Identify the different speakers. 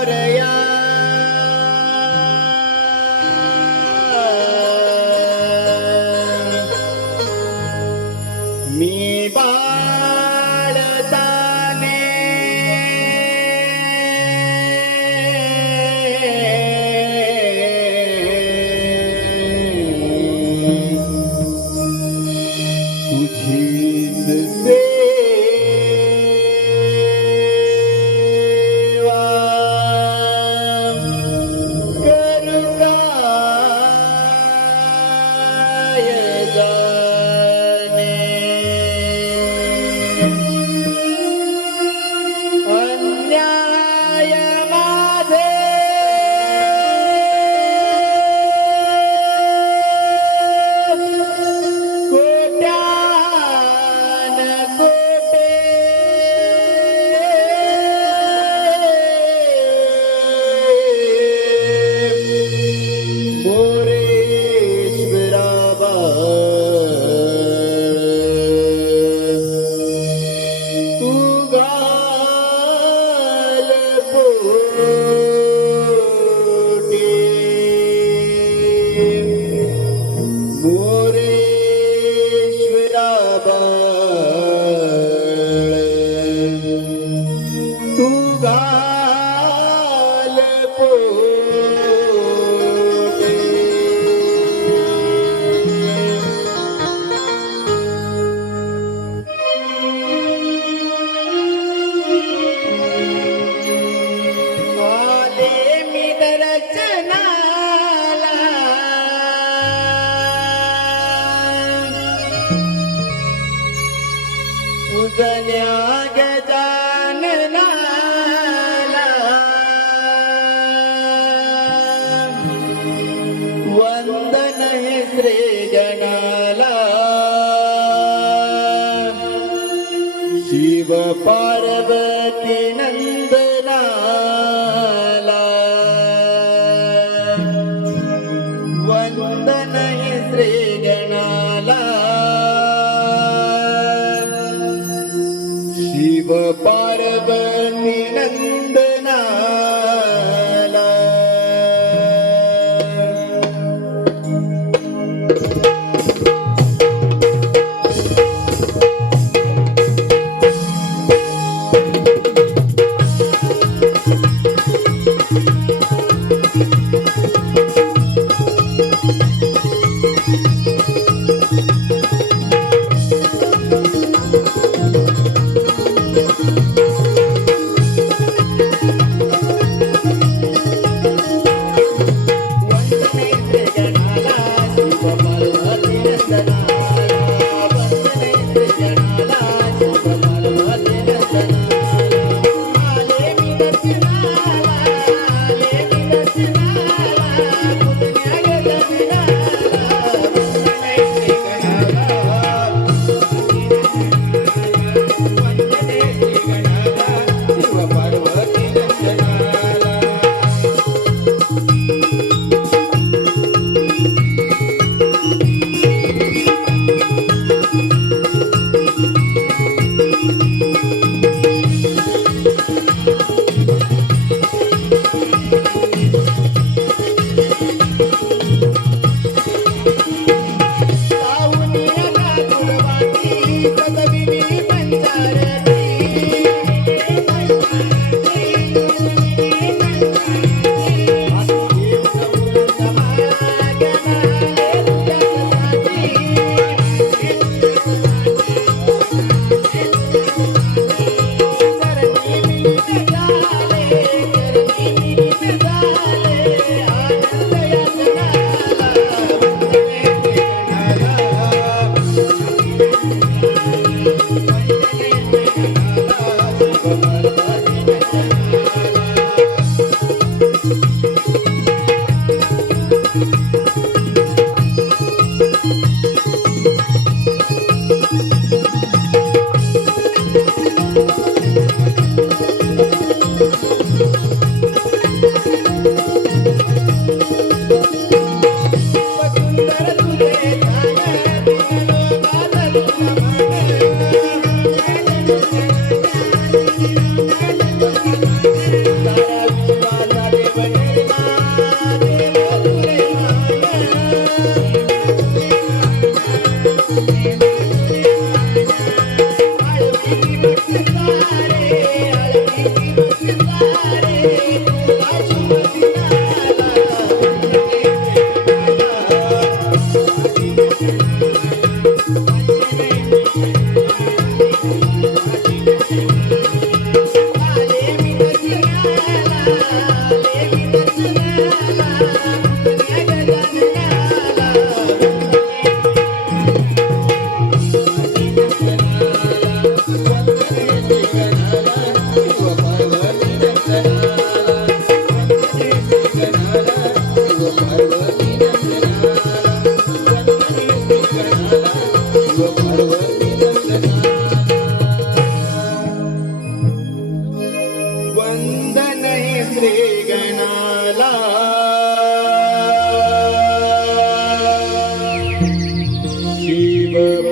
Speaker 1: Hare वंदन हे श्री गणाला शिव पार्वती नंदनाला वंदन हे श्री गणाला शिव पार्वती नंदना Thank you. Padre.